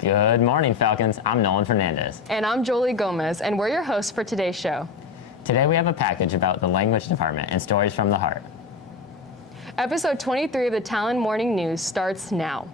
Good morning, Falcons. I'm Nolan Fernandez. And I'm Jolie Gomez, and we're your hosts for today's show. Today we have a package about the language department and stories from the heart. Episode 23 of the Talon Morning News starts now.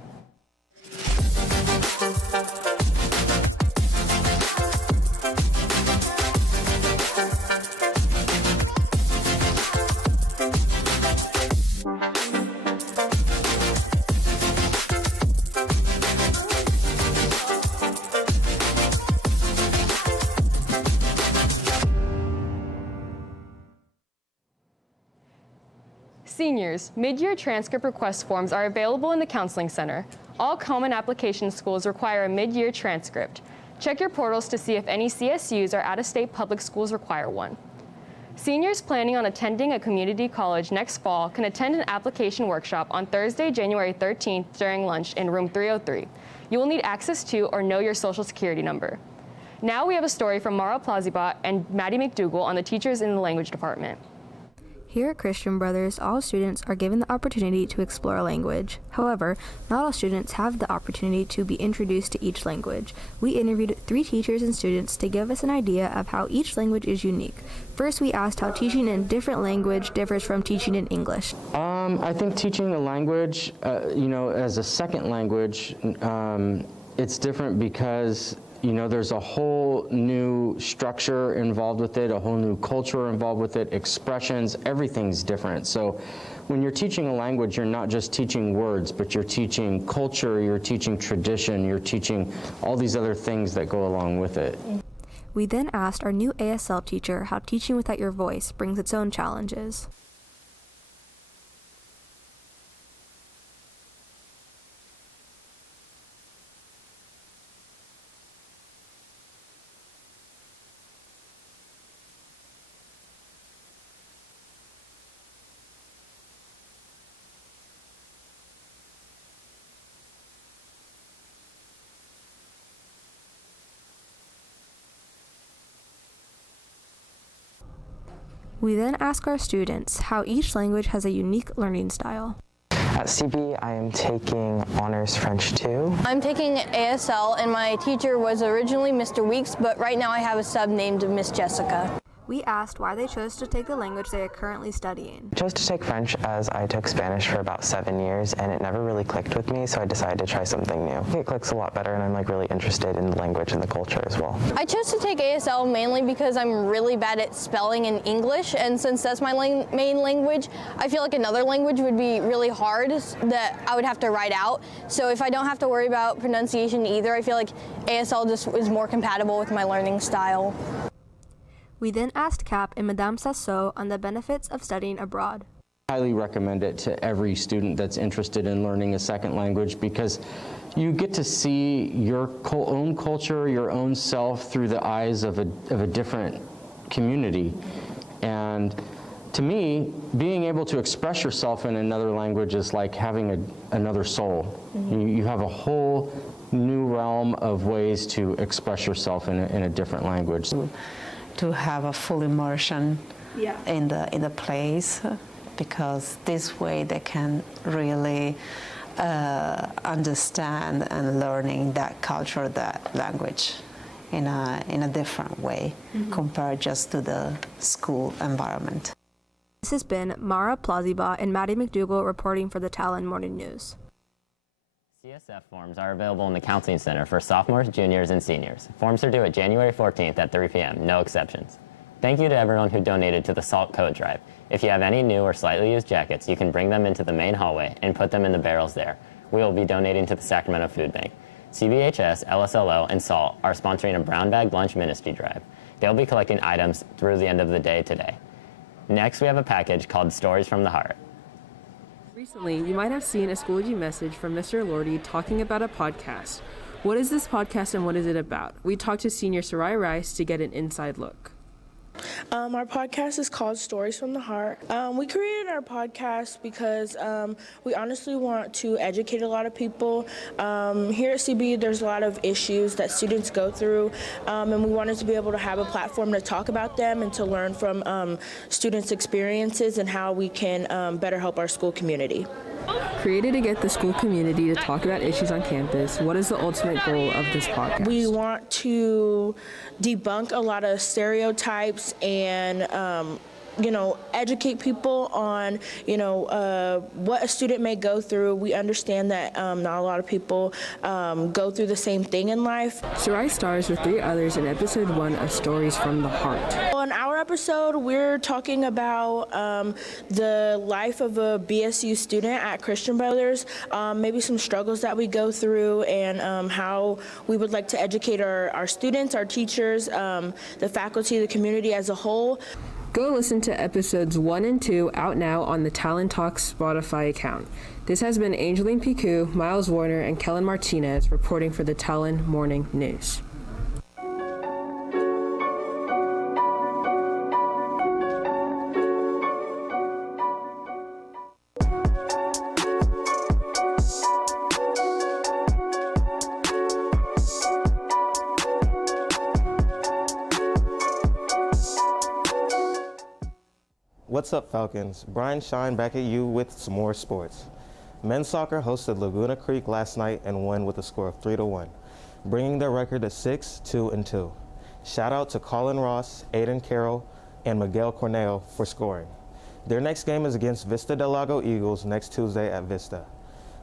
Seniors, mid-year transcript request forms are available in the Counseling Center. All common application schools require a mid-year transcript. Check your portals to see if any CSUs or out-of-state public schools require one. Seniors planning on attending a community college next fall can attend an application workshop on Thursday, January 13th during lunch in room 303. You will need access to or know your social security number. Now we have a story from Mara Plazibot and Maddie McDougall on the teachers in the language department. Here at Christian Brothers, all students are given the opportunity to explore a language. However, not all students have the opportunity to be introduced to each language. We interviewed 3 teachers and students to give us an idea of how each language is unique. First, we asked how teaching in a different language differs from teaching in English. I think teaching a language, as a second language, it's different because there's a whole new structure involved with it, a whole new culture involved with it, expressions, everything's different. So when you're teaching a language, you're not just teaching words, but you're teaching culture, you're teaching tradition, you're teaching all these other things that go along with it. We then asked our new ASL teacher how teaching without your voice brings its own challenges. We then ask our students how each language has a unique learning style. At CB, I am taking Honors French 2. I'm taking ASL, and my teacher was originally Mr. Weeks, but right now I have a sub named Miss Jessica. We asked why they chose to take the language they are currently studying. I chose to take French as I took Spanish for about 7 years, and it never really clicked with me, so I decided to try something new. It clicks a lot better, and I'm really interested in the language and the culture as well. I chose to take ASL mainly because I'm really bad at spelling in English, and since that's my main language, I feel like another language would be really hard that I would have to write out. So if I don't have to worry about pronunciation either, I feel like ASL just is more compatible with my learning style. We then asked Cap and Madame Sassot on the benefits of studying abroad. I highly recommend it to every student that's interested in learning a second language because you get to see your own culture, your own self through the eyes of a different community. And to me, being able to express yourself in another language is like having another soul. Mm-hmm. You have a whole new realm of ways to express yourself in a different language. To have a full immersion in the place, because this way they can really understand and learning that culture, that language in a different way compared just to the school environment. This has been Mara Plazibot and Maddie McDougall reporting for the Talon Morning News. CSF forms are available in the Counseling Center for sophomores, juniors, and seniors. Forms are due at January 14th at 3 p.m., no exceptions. Thank you to everyone who donated to the SALT Code Drive. If you have any new or slightly used jackets, you can bring them into the main hallway and put them in the barrels there. We will be donating to the Sacramento Food Bank. CBHS, LSLO, and SALT are sponsoring a brown bag lunch ministry drive. They'll be collecting items through the end of the day today. Next, we have a package called Stories from the Heart. Recently, you might have seen a Schoology message from Mr. Lordy talking about a podcast. What is this podcast and what is it about? We talked to senior Sarai Rice to get an inside look. Our podcast is called Stories from the Heart. We created our podcast because we honestly want to educate a lot of people. Here at CB, there's a lot of issues that students go through, and we wanted to be able to have a platform to talk about them and to learn from students' experiences and how we can better help our school community. Created to get the school community to talk about issues on campus, what is the ultimate goal of this podcast? We want to debunk a lot of stereotypes and educate people on, what a student may go through. We understand that not a lot of people go through the same thing in life. Sarai stars with 3 others in episode 1 of Stories from the Heart. Well, in our episode, we're talking about the life of a BSU student at Christian Brothers, maybe some struggles that we go through, and how we would like to educate our students, our teachers, the faculty, the community as a whole. Go listen to episodes 1 and 2 out now on the Talon Talks Spotify account. This has been Angeline Picu, Miles Warner, and Kellen Martinez reporting for the Talon Morning News. What's up, Falcons? Brian Shine back at you with some more sports. Men's soccer hosted Laguna Creek last night and won with a score of 3-1, bringing their record to 6-2-2. Shout out to Colin Ross, Aiden Carroll, and Miguel Corneo for scoring. Their next game is against Vista Del Lago Eagles next Tuesday at Vista.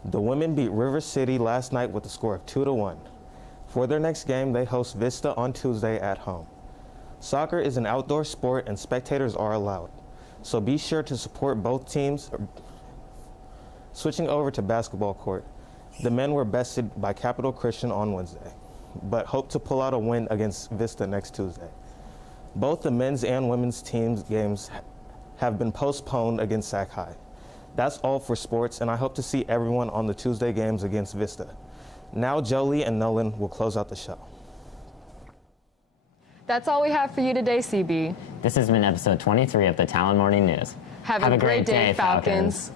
The women beat River City last night with a score of 2-1. For their next game, they host Vista on Tuesday at home. Soccer is an outdoor sport and spectators are allowed, so be sure to support both teams. Switching over to basketball court, the men were bested by Capital Christian on Wednesday, but hope to pull out a win against Vista next Tuesday. Both the men's and women's teams games have been postponed against Sac High. That's all for sports, and I hope to see everyone on the Tuesday games against Vista. Now Jolie and Nolan will close out the show. That's all we have for you today, CB. This has been episode 23 of the Talon Morning News. Have a great day, Falcons.